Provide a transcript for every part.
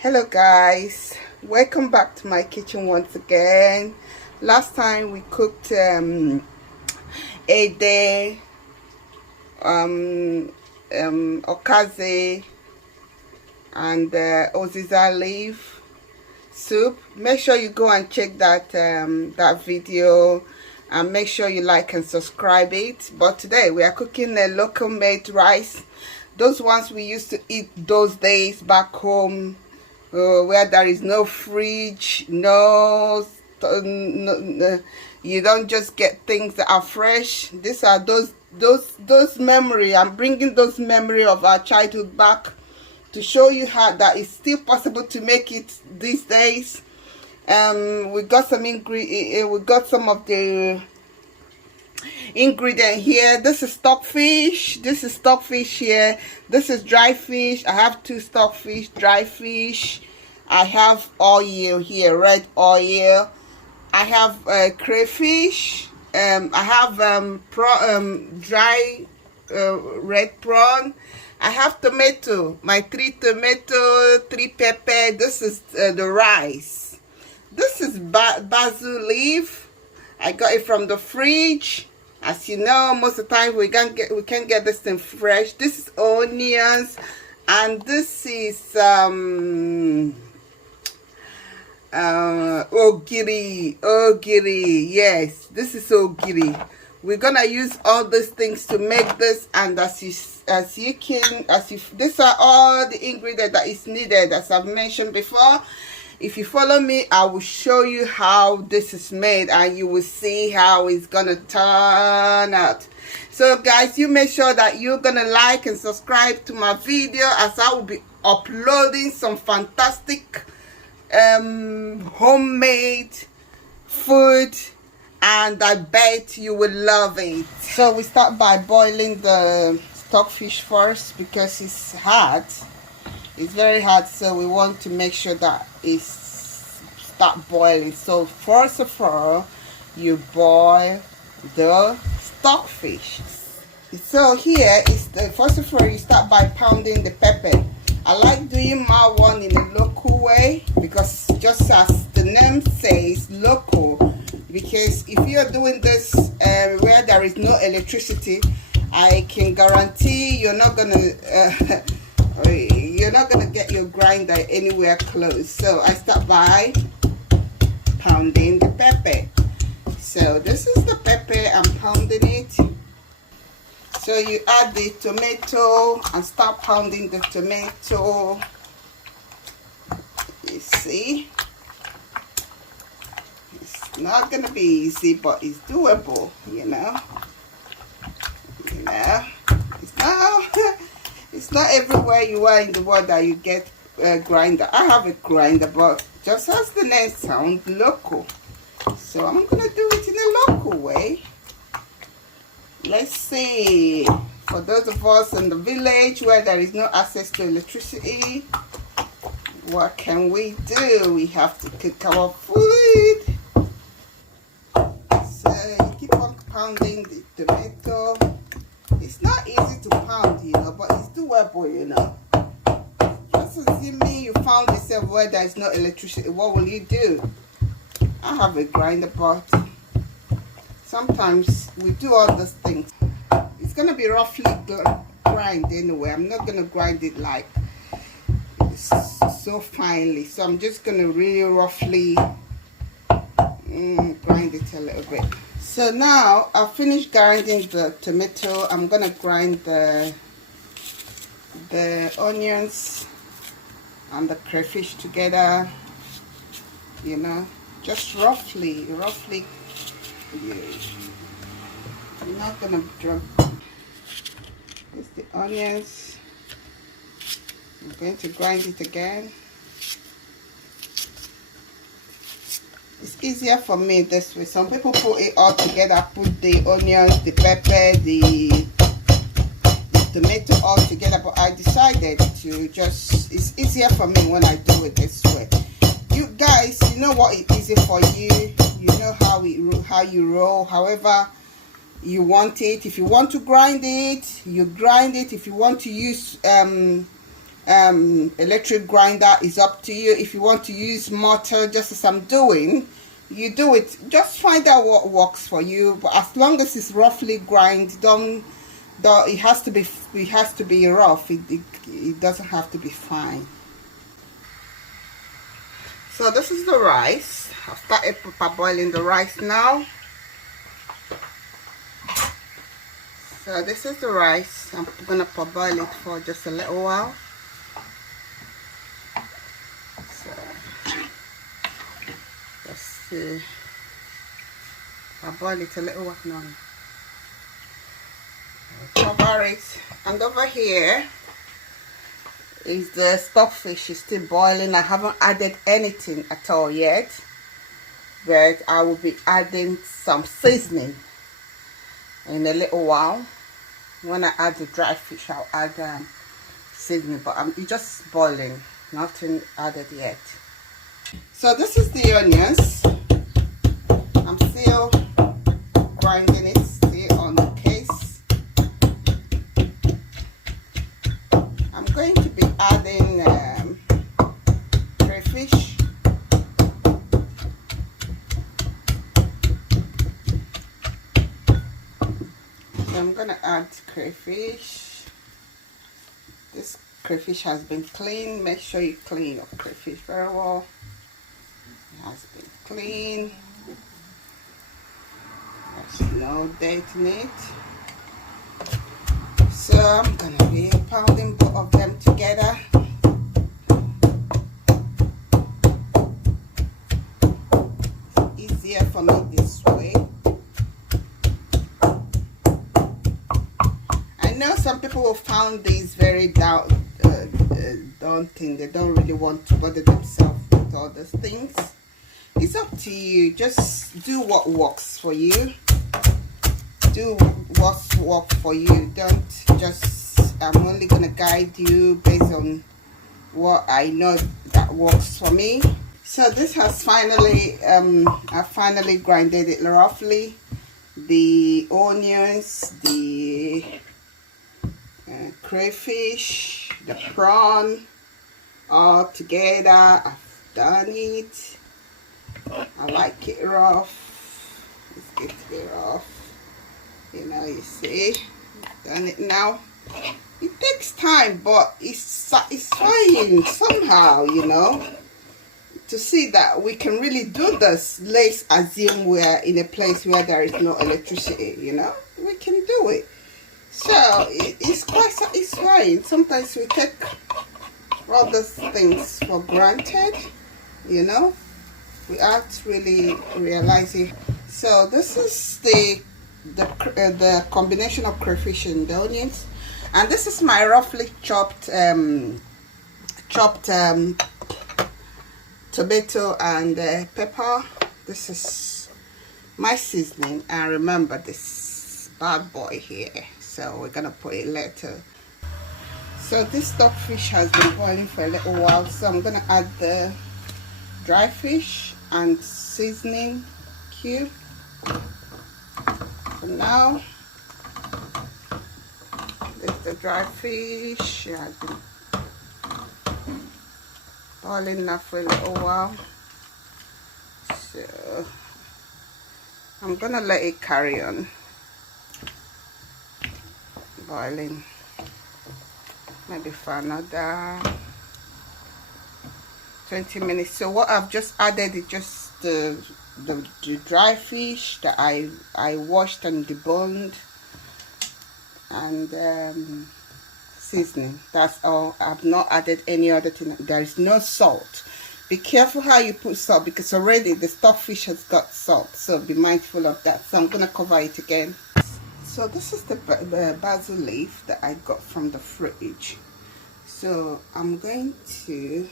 Hello guys, welcome back to my kitchen once again. Last time we cooked ede, okaze and oziza leaf soup. Make sure you go and check that that video and make sure you like and subscribe it. But today we are cooking a local made rice, those ones we used to eat those days back home, where there is no fridge, no, you don't just get things that are fresh. These are those memory. I'm bringing those memory of our childhood back to show you how that it's still possible to make it these days. We got some we got some of the ingredient here. This is stockfish. This is stockfish here. This is dry fish. I have two stockfish, dry fish. I have oil here, red oil. I have crayfish. I have dry red prawn. I have tomato, my 3 tomato, 3 pepper. This is the rice. This is basil leaf. I got it from the fridge. As you know, most of the time we can't get this thing fresh. This is onions, and this is ogiri. Yes, this is ogiri. We're gonna use all these things to make this, and these are all the ingredients that is needed, as I've mentioned before. If you follow me, I will show you how this is made, and you will see how it's gonna turn out. So guys, you make sure that you're gonna like and subscribe to my video, as I will be uploading some fantastic homemade food, and I bet you will love it. So we start by boiling the stockfish first, because it's hard. It's very hard, so we want to make sure that it start boiling. So first of all, you boil the stockfish. So here is the first of all, you start by pounding the pepper. I like doing my one in a local way, because just as the name says, local, because if you're doing this where there is no electricity, I can guarantee you're not gonna get your grinder anywhere close. So I start by pounding the pepper. So this is the pepper, I'm pounding it. So you add the tomato and start pounding the tomato. You see, it's not gonna be easy, but it's doable, you know. It's not everywhere you are in the world that you get a grinder. I have a grinder, but just as the name sounds, local. So I'm gonna do it in a local way. Let's see. For those of us in the village where there is no access to electricity, what can we do? We have to cook our food. So you keep on pounding the tomato. It's not easy to pound, you know, but it's doable, you know. Just assuming you found yourself where there is no electricity, what will you do? I have a grinder, but sometimes we do all those things. It's going to be roughly grind anyway. I'm not going to grind it like so finely. So I'm just going to really roughly grind it a little bit. So now I've finished grinding the tomato. I'm gonna grind the onions and the crayfish together, you know, just roughly. You're not gonna drop. It's the onions. I'm going to grind it again. It's easier for me this way. Some people put it all together, put the onions, the pepper, the tomato all together, but I decided to just, it's easier for me when I do it this way. You guys, you know what is easy for you. You know how you roll, however you want it. If you want to grind it, you grind it. If you want to use electric grinder is up to you. If you want to use mortar, just as I'm doing, you do it. Just find out what works for you, but as long as it's roughly grind, don't it has to be rough. It doesn't have to be fine. So this is the rice. I've started boiling the rice now. So this is the rice. I'm gonna boil it for just a little while. So let's see. I'll boil it a little while now. Cover it, and over here is the stockfish. Is still boiling. I haven't added anything at all yet, but I will be adding some seasoning in a little while. When I add the dry fish, I'll add seasoning, but it's just boiling, nothing added yet. So this is the onions. I'm still grinding it, still on the case. I'm going to be adding crayfish. So I'm gonna add crayfish. This crayfish has been cleaned. Make sure you clean your crayfish very well. It has been cleaned. There's no dirt in it. So I'm gonna be pounding both of them together. It's easier for me this way. I know some people will find these very daunting. They don't really want to bother themselves with all these things. It's up to you. Just do what works for you. Do what works for you. Don't just, I'm only gonna guide you based on what I know that works for me. So this has finally, I finally grinded it roughly. The onions, the crayfish, the prawn, all together. I've done it. I like it rough. It's good to be rough. You know, you see, done it now. It takes time, but it's satisfying somehow, you know, to see that we can really do this. Let's assume we're in a place where there is no electricity, you know, we can do it. So it's quite satisfying. Sometimes we take all those things for granted, you know, without really realizing. So this is the combination of crayfish and the onions, and this is my roughly chopped tomato and pepper. This is my seasoning, and remember this bad boy here, so we're gonna put it later. So this stockfish has been boiling for a little while, so I'm gonna add the dry fish and seasoning cube. So now this is the dry fish. It has been boiling now for a little while, so I'm gonna let it carry on boiling, maybe for another 20 minutes. So what I've just added is just the dry fish that I washed and deboned, and seasoning. That's all. I've not added any other thing. There is no salt. Be careful how you put salt, because already the stockfish has got salt, so be mindful of that. So I'm gonna cover it again. So this is the basil leaf that I got from the fridge, so I'm going to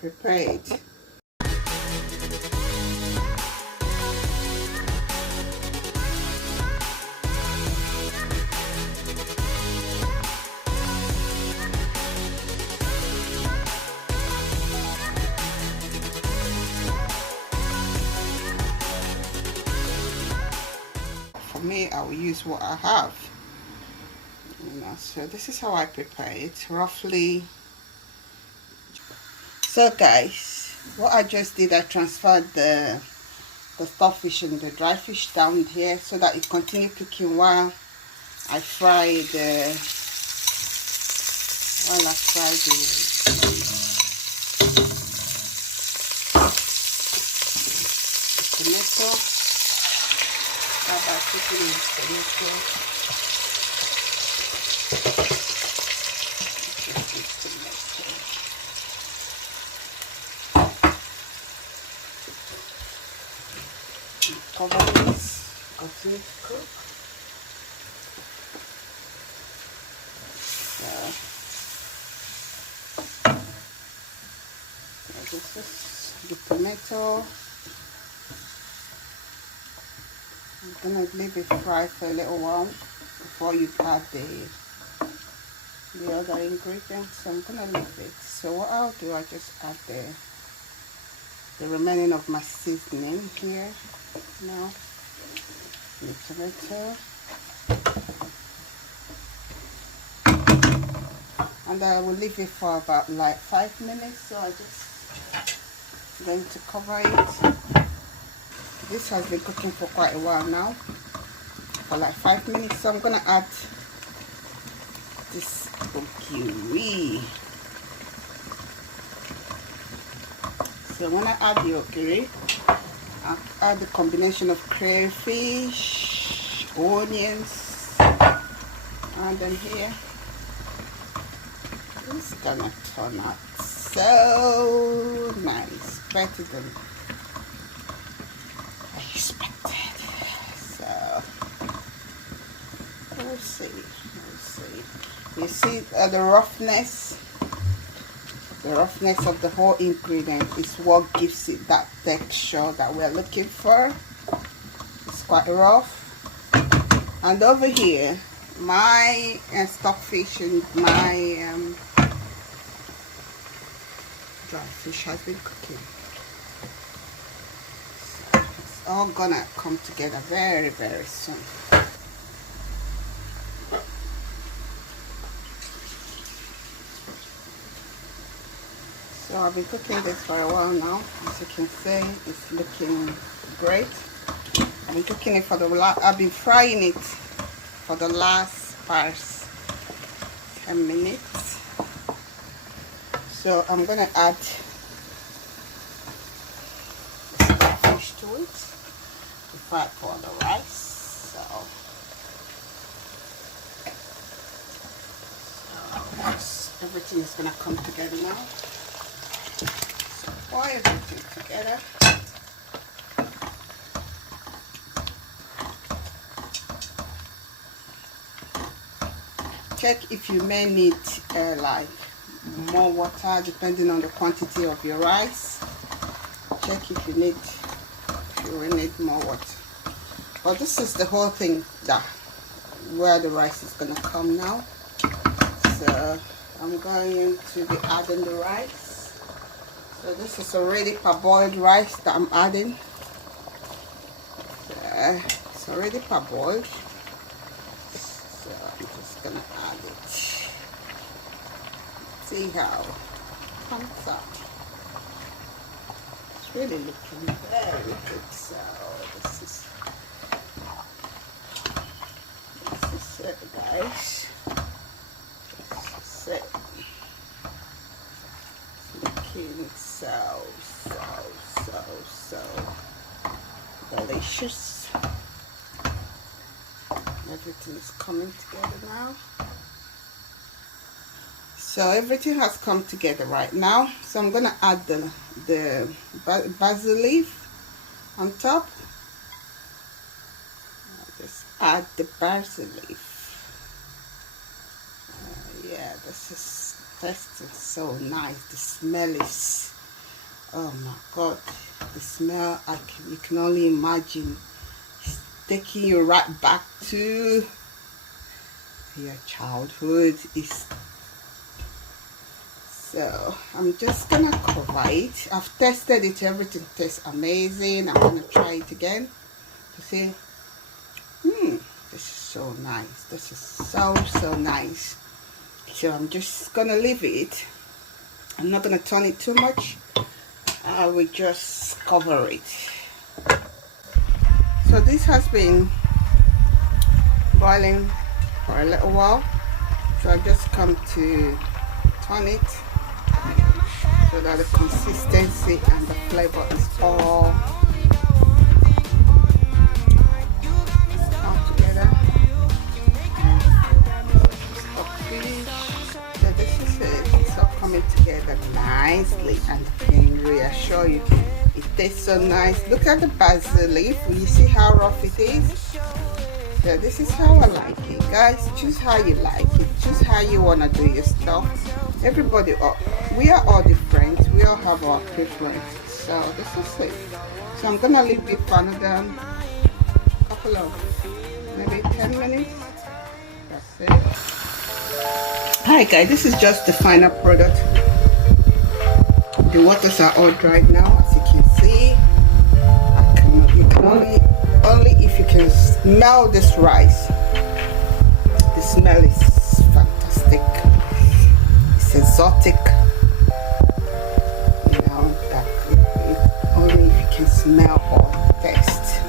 prepare it. Me, I will use what I have, you know. So this is how I prepare it. Roughly So guys, what I just did, I transferred the stockfish and the dry fish down here so that it continue cooking while I fry the tomato. Start by cooking the tomato. Cover this, continue to cook. So this is the tomato. I'm gonna leave it fry for a little while before you add the other ingredients. So I'm gonna leave it. So what I'll do, I just add the remaining of my seasoning here now. The tomato, and I will leave it for about like 5 minutes. So I just going to cover it. This has been cooking for quite a while now, for like 5 minutes. So I'm gonna add this ogiri. So when I add the ogiri, I'll add the combination of crayfish, onions, and then here it's gonna turn out so nice, better than I expected. So we'll see. You see the roughness of the whole ingredient is what gives it that texture that we're looking for. It's quite rough. And over here, my stockfish and my dry fish has been cooking. So it's all gonna come together very, very soon. So I've been cooking this for a while now. As you can see, it's looking great. I've been cooking it for I've been frying it for the last past 10 minutes. So I'm gonna add the fish to it before I pour the rice. So everything is gonna come together now. Pour everything together. Check if you may need like more water depending on the quantity of your rice. Check if you will need more water. But this is the whole thing where the rice is gonna come now. So I'm going to be adding the rice. So this is already parboiled rice that I'm adding. So it's already parboiled. So I'm just gonna add it. See how it comes out. It's really looking very good. So this is it, guys. This is it. Looking so delicious. Everything is coming together now. So everything has come together right now. So I'm gonna add the basil leaf on top. I'll just add the basil leaf. Yeah, this is tasting so nice. The smell is, oh my god, the smell, you can only imagine. It's taking you right back to your childhood. So I'm just gonna cover it. I've tested it, everything tastes amazing. I'm gonna try it again to see. This is so nice. This is so nice. So I'm just gonna leave it I'm not going to turn it too much. I will just cover it. So this has been boiling for a little while, so I just come to turn it so that the consistency and the flavor is all together. Stockfish. So this is it. It's all coming together nicely, and I can reassure you it tastes so nice. Look at the basil leaf. You see how rough it is? So this is how I like it, guys. Choose how you like it. Choose how you want to do your stuff. Everybody, we are all different. We all have our preferences. So this is it. So I'm gonna leave it for another couple of maybe 10 minutes. That's it. Hi guys, this is just the final product. The waters are all dried now, as you can see. You can only if you can smell this rice. The smell is fantastic. It's exotic. You know, that only if you can smell or taste.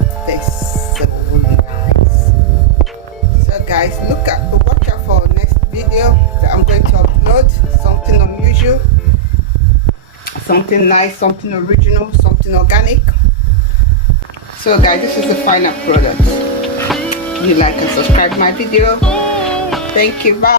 It tastes so nice. So guys, watch out for next video that I'm going to upload. Something unusual, something nice, something original, something organic. So guys, this is the final product. You like and subscribe my video. Thank you. Bye.